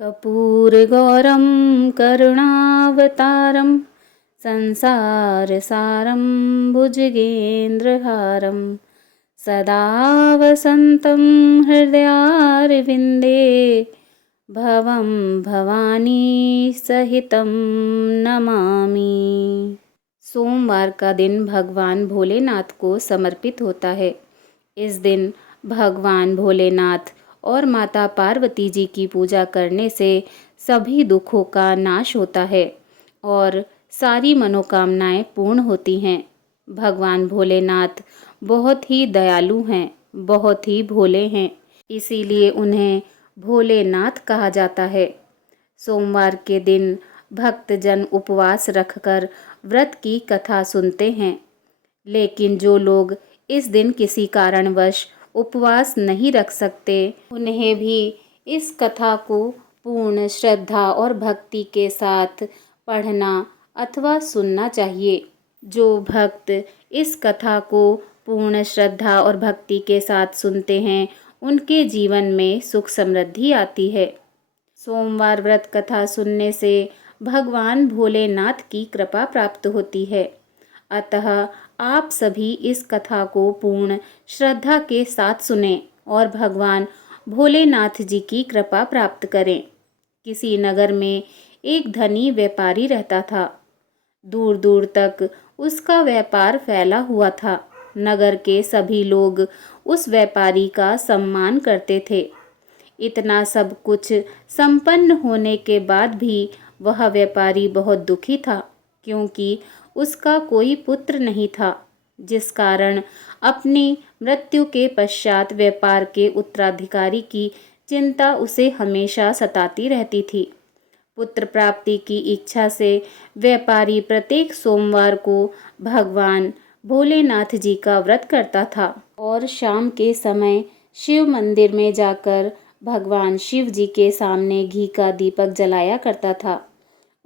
कर्पूरगौरं करुणावतारं संसारसारं भुजगेन्द्रहारं सदा वसन्तं हृदयारविन्दे भवं भवानी सहितं नमामि। सोमवार का दिन भगवान भोलेनाथ को समर्पित होता है। इस दिन भगवान भोलेनाथ और माता पार्वती जी की पूजा करने से सभी दुखों का नाश होता है और सारी मनोकामनाएं पूर्ण होती हैं। भगवान भोलेनाथ बहुत ही दयालु हैं, बहुत ही भोले हैं, इसीलिए उन्हें भोलेनाथ कहा जाता है। सोमवार के दिन भक्तजन उपवास रखकर व्रत की कथा सुनते हैं, लेकिन जो लोग इस दिन किसी कारणवश उपवास नहीं रख सकते, उन्हें भी इस कथा को पूर्ण श्रद्धा और भक्ति के साथ पढ़ना अथवा सुनना चाहिए। जो भक्त इस कथा को पूर्ण श्रद्धा और भक्ति के साथ सुनते हैं, उनके जीवन में सुख समृद्धि आती है। सोमवार व्रत कथा सुनने से भगवान भोलेनाथ की कृपा प्राप्त होती है। अतः आप सभी इस कथा को पूर्ण श्रद्धा के साथ सुनें और भगवान भोलेनाथ जी की कृपा प्राप्त करें। किसी नगर में एक धनी व्यापारी रहता था। दूर दूर तक उसका व्यापार फैला हुआ था। नगर के सभी लोग उस व्यापारी का सम्मान करते थे। इतना सब कुछ संपन्न होने के बाद भी वह व्यापारी बहुत दुखी था, क्योंकि उसका कोई पुत्र नहीं था, जिस कारण अपनी मृत्यु के पश्चात व्यापार के उत्तराधिकारी की चिंता उसे हमेशा सताती रहती थी। पुत्र प्राप्ति की इच्छा से व्यापारी प्रत्येक सोमवार को भगवान भोलेनाथ जी का व्रत करता था और शाम के समय शिव मंदिर में जाकर भगवान शिव जी के सामने घी का दीपक जलाया करता था।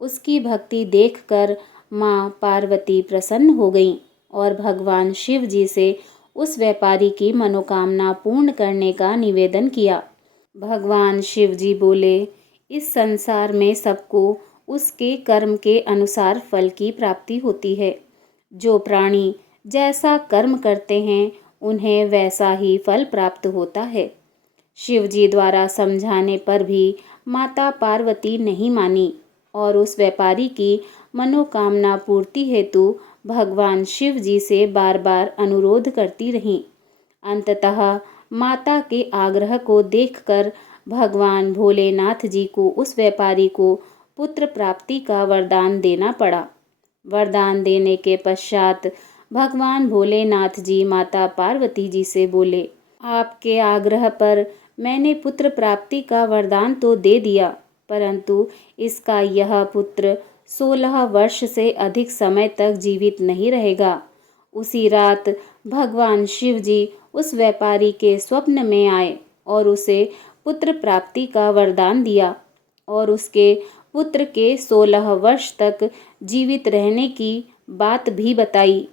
उसकी भक्ति देखकर माँ पार्वती प्रसन्न हो गईं और भगवान शिव जी से उस व्यापारी की मनोकामना पूर्ण करने का निवेदन किया। भगवान शिव जी बोले, इस संसार में सबको उसके कर्म के अनुसार फल की प्राप्ति होती है। जो प्राणी जैसा कर्म करते हैं, उन्हें वैसा ही फल प्राप्त होता है। शिव जी द्वारा समझाने पर भी माता पार्वती नहीं मानी और उस व्यापारी की मनोकामना पूर्ति हेतु भगवान शिव जी से बार बार अनुरोध करती रहीं। अंततः माता के आग्रह को देखकर भगवान भोलेनाथ जी को उस व्यापारी को पुत्र प्राप्ति का वरदान देना पड़ा। वरदान देने के पश्चात भगवान भोलेनाथ जी माता पार्वती जी से बोले, आपके आग्रह पर मैंने पुत्र प्राप्ति का वरदान तो दे दिया, परंतु इसका यह पुत्र 16 वर्ष से अधिक समय तक जीवित नहीं रहेगा। उसी रात भगवान शिव जी उस व्यापारी के स्वप्न में आए और उसे पुत्र प्राप्ति का वरदान दिया और उसके पुत्र के 16 वर्ष तक जीवित रहने की बात भी बताई।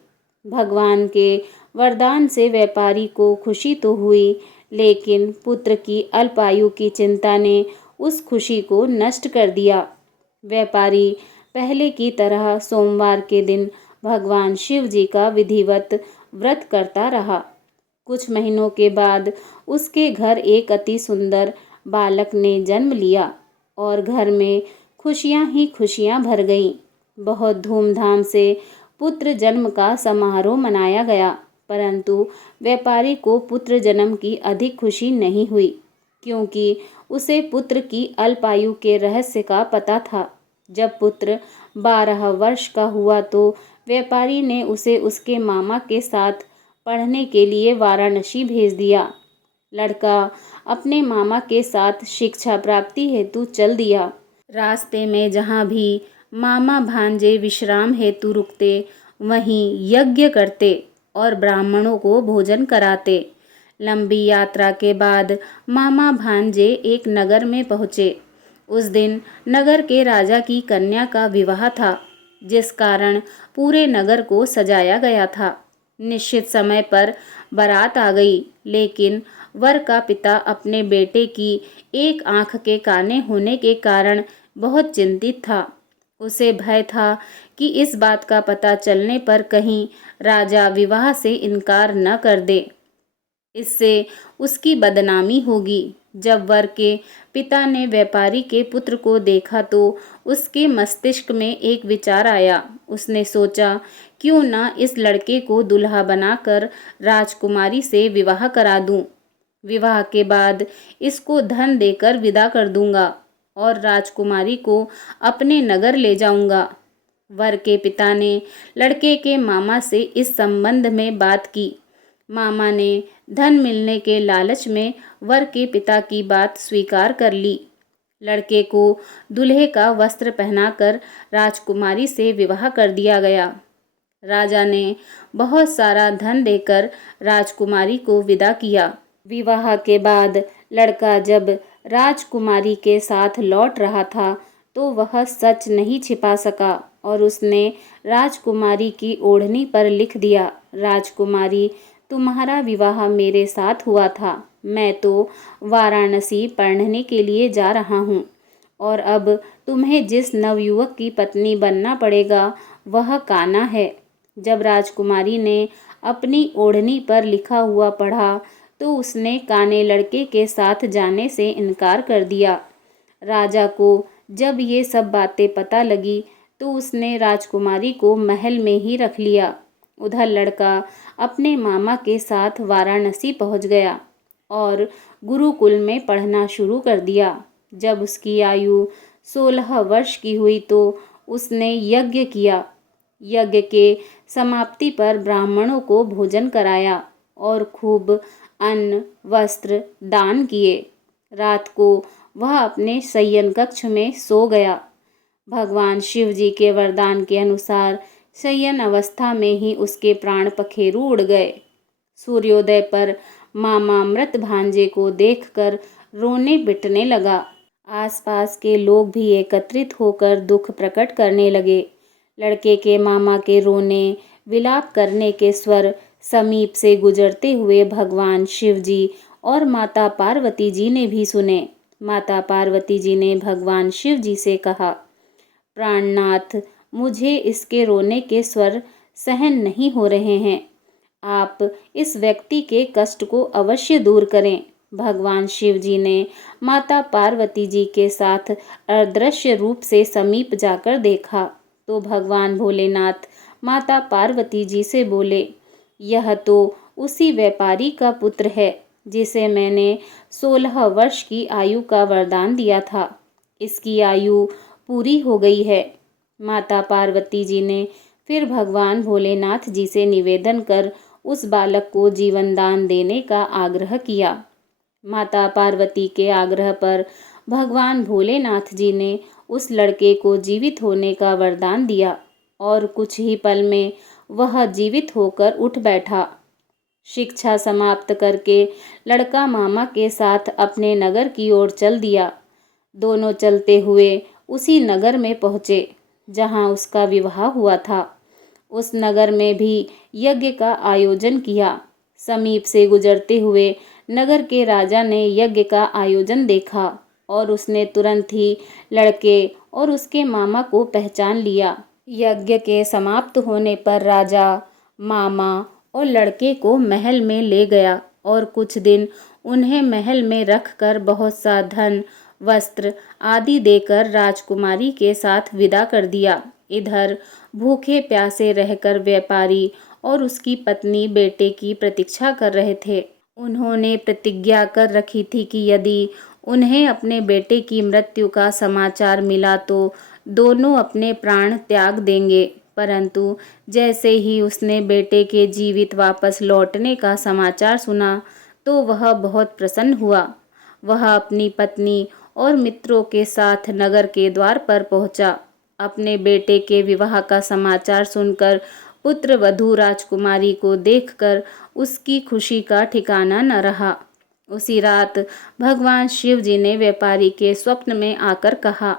भगवान के वरदान से व्यापारी को खुशी तो हुई, लेकिन पुत्र की अल्पायु की चिंता ने उस खुशी को नष्ट कर दिया। व्यापारी पहले की तरह सोमवार के दिन भगवान शिव जी का विधिवत व्रत करता रहा। कुछ महीनों के बाद उसके घर एक अति सुंदर बालक ने जन्म लिया और घर में खुशियां ही खुशियां भर गईं। बहुत धूमधाम से पुत्र जन्म का समारोह मनाया गया, परंतु व्यापारी को पुत्र जन्म की अधिक खुशी नहीं हुई, क्योंकि उसे पुत्र की अल्पायु के रहस्य का पता था। जब पुत्र 12 वर्ष का हुआ तो व्यापारी ने उसे उसके मामा के साथ पढ़ने के लिए वाराणसी भेज दिया। लड़का अपने मामा के साथ शिक्षा प्राप्ति हेतु चल दिया। रास्ते में जहाँ भी मामा भांजे विश्राम हेतु रुकते, वहीं यज्ञ करते और ब्राह्मणों को भोजन कराते। लंबी यात्रा के बाद मामा भांजे एक नगर में पहुँचे। उस दिन नगर के राजा की कन्या का विवाह था, जिस कारण पूरे नगर को सजाया गया था। निश्चित समय पर बारात आ गई, लेकिन वर का पिता अपने बेटे की एक आंख के काने होने के कारण बहुत चिंतित था। उसे भय था कि इस बात का पता चलने पर कहीं राजा विवाह से इनकार न कर दे, इससे उसकी बदनामी होगी। जब वर के पिता ने व्यापारी के पुत्र को देखा तो उसके मस्तिष्क में एक विचार आया। उसने सोचा, क्यों ना इस लड़के को दुल्हा बनाकर राजकुमारी से विवाह करा दूं। विवाह के बाद इसको धन देकर विदा कर दूंगा और राजकुमारी को अपने नगर ले जाऊंगा। वर के पिता ने लड़के के मामा से इस संबंध में बात की। मामा ने धन मिलने के लालच में वर के पिता की बात स्वीकार कर ली। लड़के को दूल्हे का वस्त्र पहनाकर राजकुमारी से विवाह कर दिया गया। राजा ने बहुत सारा धन देकर राजकुमारी को विदा किया। विवाह के बाद लड़का जब राजकुमारी के साथ लौट रहा था तो वह सच नहीं छिपा सका और उसने राजकुमारी की ओढ़नी पर लिख दिया, राजकुमारी, तुम्हारा विवाह मेरे साथ हुआ था। मैं तो वाराणसी पढ़ने के लिए जा रहा हूँ और अब तुम्हें जिस नवयुवक की पत्नी बनना पड़ेगा वह कान्हा है। जब राजकुमारी ने अपनी ओढ़नी पर लिखा हुआ पढ़ा तो उसने काने लड़के के साथ जाने से इनकार कर दिया। राजा को जब ये सब बातें पता लगी तो उसने राजकुमारी को महल में ही रख लिया। उधर लड़का अपने मामा के साथ वाराणसी पहुंच गया और गुरुकुल में पढ़ना शुरू कर दिया। जब उसकी आयु 16 वर्ष की हुई तो उसने यज्ञ किया। यज्ञ के समाप्ति पर ब्राह्मणों को भोजन कराया और खूब अन्न वस्त्र दान किए। रात को वह अपने शयन कक्ष में सो गया। भगवान शिव जी के वरदान के अनुसार शयन अवस्था में ही उसके प्राण पखेरु उड़ गए। सूर्योदय पर मामा मृत भांजे को देखकर रोने पिटने लगा। आसपास के लोग भी एकत्रित होकर दुख प्रकट करने लगे। लड़के के मामा के रोने विलाप करने के स्वर समीप से गुजरते हुए भगवान शिव जी और माता पार्वती जी ने भी सुने। माता पार्वती जी ने भगवान शिव जी से कहा, प्राणनाथ, मुझे इसके रोने के स्वर सहन नहीं हो रहे हैं। आप इस व्यक्ति के कष्ट को अवश्य दूर करें। भगवान शिव जी ने माता पार्वती जी के साथ अदृश्य रूप से समीप जाकर देखा तो भगवान भोलेनाथ माता पार्वती जी से बोले, यह तो उसी व्यापारी का पुत्र है जिसे मैंने 16 वर्ष की आयु का वरदान दिया था। इसकी आयु पूरी हो गई है। माता पार्वती जी ने फिर भगवान भोलेनाथ जी से निवेदन कर उस बालक को जीवन दान देने का आग्रह किया। माता पार्वती के आग्रह पर भगवान भोलेनाथ जी ने उस लड़के को जीवित होने का वरदान दिया और कुछ ही पल में वह जीवित होकर उठ बैठा। शिक्षा समाप्त करके लड़का मामा के साथ अपने नगर की ओर चल दिया। दोनों चलते हुए उसी नगर में पहुँचे जहाँ उसका विवाह हुआ था। उस नगर में भी यज्ञ का आयोजन किया। समीप से गुजरते हुए नगर के राजा ने यज्ञ का आयोजन देखा और उसने तुरंत ही लड़के और उसके मामा को पहचान लिया। यज्ञ के समाप्त होने पर राजा मामा और लड़के को महल में ले गया और कुछ दिन उन्हें महल में रखकर बहुत सा धन वस्त्र आदि देकर राजकुमारी के साथ विदा कर दिया। इधर भूखे प्यासे रहकर व्यापारी और उसकी पत्नी बेटे की प्रतीक्षा कर रहे थे। उन्होंने प्रतिज्ञा कर रखी थी कि यदि उन्हें अपने बेटे की मृत्यु का समाचार मिला तो दोनों अपने प्राण त्याग देंगे। परंतु जैसे ही उसने बेटे के जीवित वापस लौटने का समाचार सुना तो वह बहुत प्रसन्न हुआ। वह अपनी पत्नी और मित्रों के साथ नगर के द्वार पर पहुंचा। अपने बेटे के विवाह का समाचार सुनकर पुत्र वधू राजकुमारी को देखकर उसकी खुशी का ठिकाना न रहा। उसी रात भगवान शिव जी ने व्यापारी के स्वप्न में आकर कहा,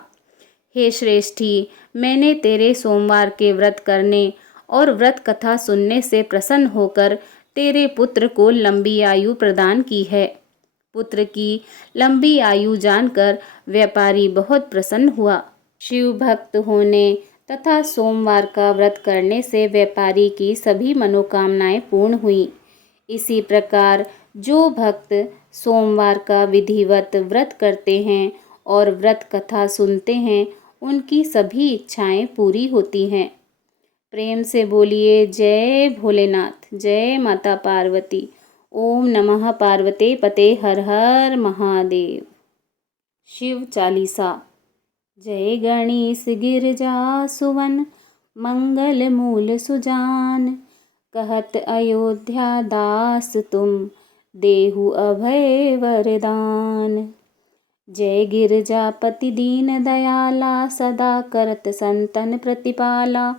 हे श्रेष्ठी, मैंने तेरे सोमवार के व्रत करने और व्रत कथा सुनने से प्रसन्न होकर तेरे पुत्र को लंबी आयु प्रदान की है। पुत्र की लंबी आयु जानकर व्यापारी बहुत प्रसन्न हुआ। शिव भक्त होने तथा सोमवार का व्रत करने से व्यापारी की सभी मनोकामनाएं पूर्ण हुई। इसी प्रकार जो भक्त सोमवार का विधिवत व्रत करते हैं और व्रत कथा सुनते हैं, उनकी सभी इच्छाएं पूरी होती हैं। प्रेम से बोलिए जय भोलेनाथ, जय माता पार्वती। ओम नमः पार्वते पते हर हर महादेव। शिव चालीसा। जय गणेश गिरजा सुवन मंगल मूल सुजान, कहत अयोध्या दास तुम देहु अभय वरदान। जय गिरजापति दीन दयाला, सदा करत संतन प्रतिपाला।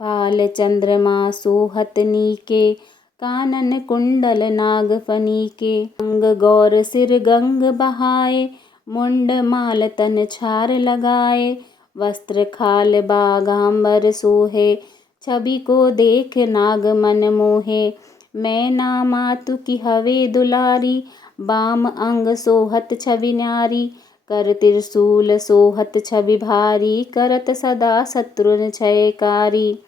भाल चंद्रमा सोहत नीके, कानन कुंडल नाग फनीके। अंग गौर सिर गंग बहाए, मुंड माल तन छार लगाए। वस्त्र खाल बागांबर सोहे, छवि को देख नाग मन मोहे। मैना मातु की हवे दुलारी, बाम अंग सोहत छवि न्यारी। कर त्रिशूल सोहत छवि भारी, करत सदा शत्रुन क्षयकारी।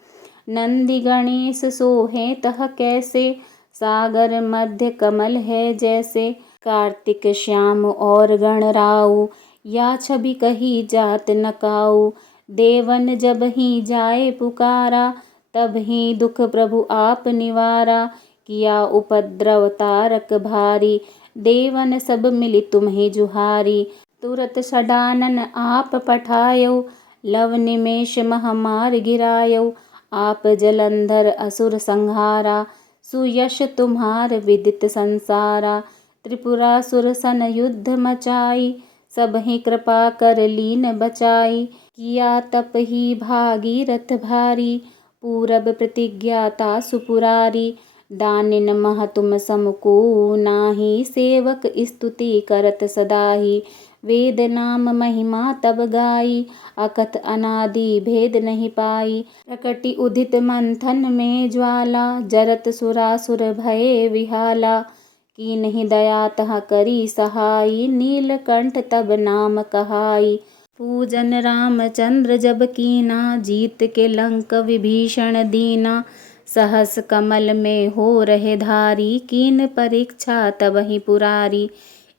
नंदी गणेश सोहे तह कैसे, सागर मध्य कमल है जैसे। कार्तिक श्याम और गणराऊ, या छवि कही जात न काऊ। देवन जब ही जाए पुकारा, तब ही दुख प्रभु आप निवारा। किया उपद्रव तारक भारी, देवन सब मिली तुम्हें जुहारी। तुरत षडानन आप पठायो, लव निमेष महामार गिरायो। आप जलंधर असुर संहारा, सुयश तुम्हार विदित संसारा। त्रिपुरासुर सन युद्ध मचाई, सब ही कृपा कर लीन बचाई। किया तप ही भागीरथ भारी, पूरब प्रतिज्ञाता सुपुरारी। दानिन मह तुम समको नाही, सेवक स्तुति करत सदाही। वेद नाम महिमा तब गाई, अकथ अनादि भेद नहीं पाई। प्रकटि उदित मंथन में ज्वाला, जरत सुरासुर भये विहाला। की नहीं दया तह करी सहाई, नीलकंठ तब नाम कहाई। पूजन रामचंद्र जब कीना, जीत के लंक विभीषण दीना। सहस कमल में हो रहे धारी, कीन परीक्षा तब ही पुरारी।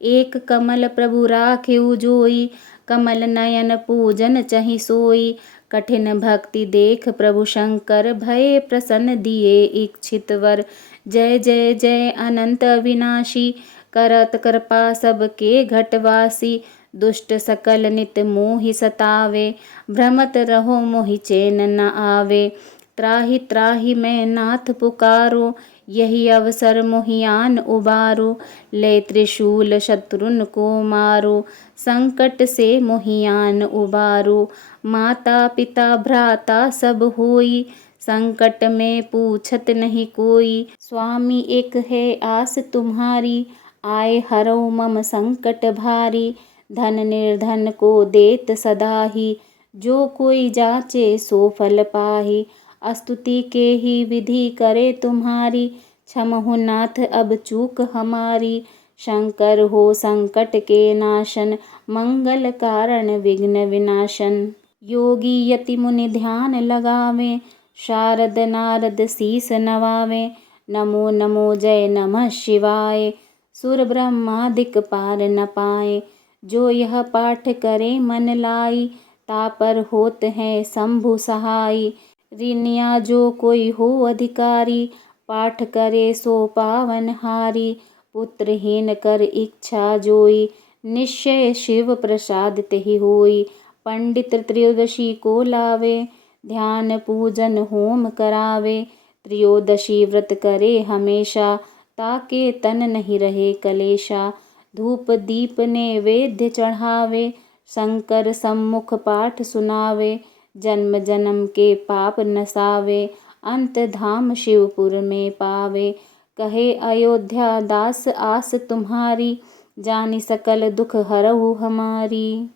एक कमल प्रभु राखेउ जोई, कमल नयन पूजन चहि सोई। कठिन भक्ति देख प्रभु शंकर, भये प्रसन्न दिए इच्छित वर। जय जय जय अनंत अविनाशी, करत कृपा सबके घटवासी। दुष्ट सकल नित मोहि सतावे, भ्रमत रहो मोहि चैन न आवे। त्राहि त्राहि मैं नाथ पुकारो, यही अवसर मोहियान उबारो। ले त्रिशूल शत्रुन को मारो, संकट से मोहियान उबारो। माता पिता भ्राता सब होई, संकट में पूछत नहीं कोई। स्वामी एक है आस तुम्हारी, आए हरौ मम संकट भारी। धन निर्धन को देत सदा ही, जो कोई जाचे सो फल पाही। स्तुति के ही विधि करे तुम्हारी, क्षमहु नाथ अब चूक हमारी। शंकर हो संकट के नाशन, मंगल कारण विघ्न विनाशन। योगी यति मुनि ध्यान लगावे, शारद नारद शीस नवावे। नमो नमो जय नमः शिवाय, सुर ब्रह्मादिक पार न पाए। जो यह पाठ करे मन लाई, तापर होत है शंभु सहाई। ऋनिया जो कोई हो अधिकारी, पाठ करे सो पावन हारी। पुत्रहीन कर इच्छा जोई, निश्चय शिव प्रसाद तेहि होई। पंडित त्रयोदशी को लावे, ध्यान पूजन होम करावे। त्रयोदशी व्रत करे हमेशा, ताके तन नहीं रहे कलेशा। धूप दीप नैवेद्य चढ़ावे, शंकर सम्मुख पाठ सुनावे। जन्म जन्म के पाप नसावे, अंत धाम शिवपुर में पावे। कहे अयोध्या दास आस तुम्हारी, जानि सकल दुख हरहु हमारी।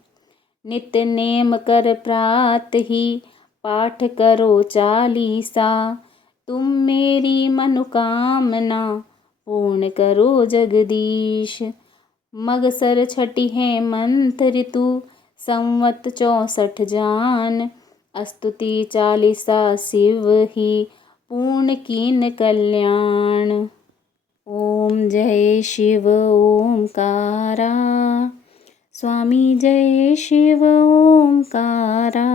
नित्य नेम कर प्रात ही, पाठ करो चालीसा। तुम मेरी मनोकामना, पूर्ण करो जगदीश। मगसर छठी है मंथ ऋतु, संवत 64 जान। स्तुति चालीसा शिव ही, पूर्ण कीन कल्याण। ओम जय शिव ओमकारा, स्वामी जय शिव ओमकारा।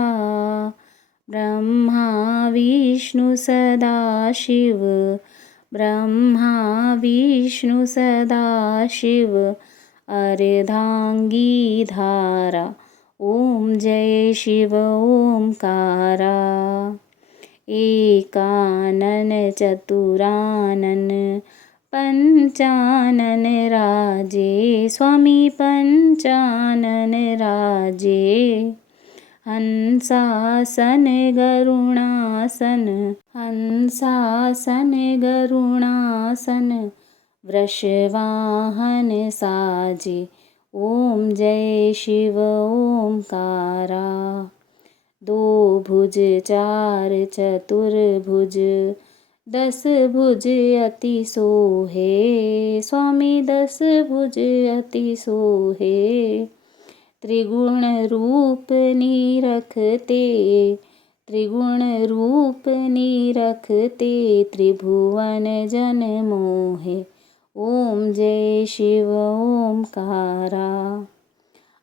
ब्रह्मा विष्णु सदा शिव, ब्रह्मा विष्णु सदा शिव। अर्धांगी धारा, ओम जय शिव ओमकारा। एकानन चतुरानन, पंचानन राजे, स्वामी पंचानन राजे। हंसासन गरुणासन, हंसासन गरुणासन। वृषवाहन साजे, ओम जय शिव ओमकारा। दो भुज चार चतुर्भुज, 10 भुज अति सोहे, स्वामी 10 भुज अति सोहे। त्रिगुण रूप निरखते, त्रिगुण रूप निरखते, त्रिभुवन जन मोहे। ओम जय शिव ओमकारा।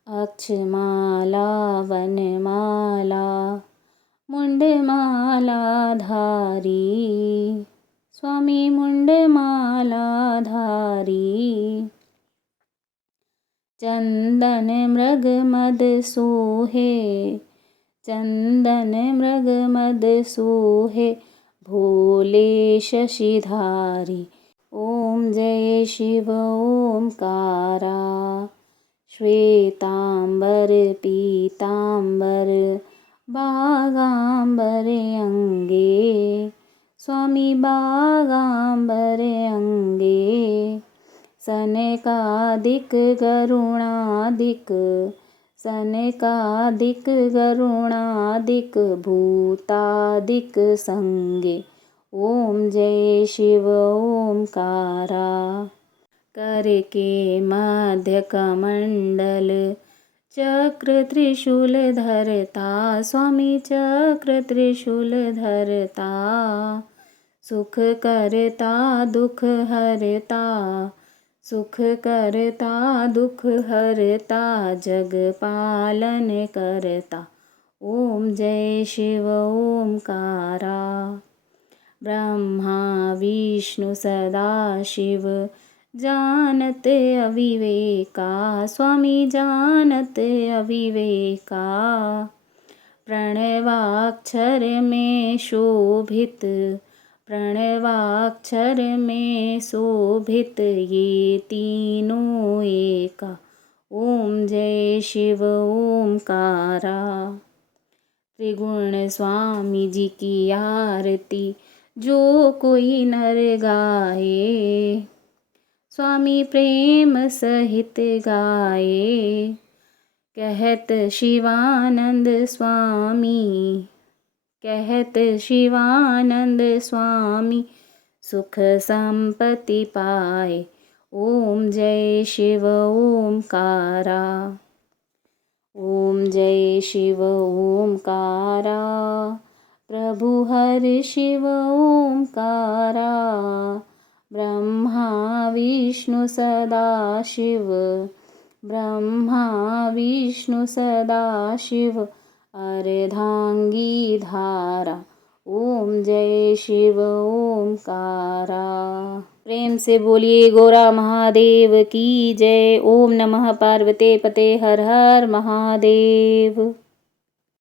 अक्षमाला वनमाला, मुंडमाला धारी, स्वामी मुंडमाला धारी। चंदन मृग मद सोहे, चंदन मृग मद सोहे, भोले शशिधारी। ओम जय शिव ओमकारा। श्वेतांबर पीतांबर, बागांबर अंगे, स्वामी बागांबर अंगे। सनकादिक गरुणादिक, सनकादिक गरुणादिक, भूतादिक संगे। ओम जय शिव ओमकारा। कर के मध्य कमंडल, चक्र त्रिशूल धरता, स्वामी चक्र त्रिशूल धरता। सुख करता दुख हरता, सुख करता दुख हरता, जग पालन करता। ओम जय शिव ओमकारा। ब्रह्मा विष्णु सदा शिव, जानत अविवेका, स्वामी जानत अविवेका। प्रणवाक्षर में शोभित, प्रणवाक्षर में शोभित, ये तीनों एका। ओम जय शिव ओमकारा। त्रिगुण स्वामी जी की आरती, जो कोई नर गाए, स्वामी प्रेम सहित गाए। कहत शिवानंद स्वामी, कहत शिवानंद स्वामी, सुख संपत्ति पाए। ओम जय शिव ओमकारा। ओम जय शिव ओमकारा। प्रभु हर शिव ओमकारा। ब्रह्मा विष्णु सदा शिव, ब्रह्मा विष्णु सदा शिव। अर्धांगी धारा, ओम जय शिव ओमकारा। प्रेम से बोलिए गोरा महादेव की जय। ओम नमः पार्वते पते, हर हर महादेव।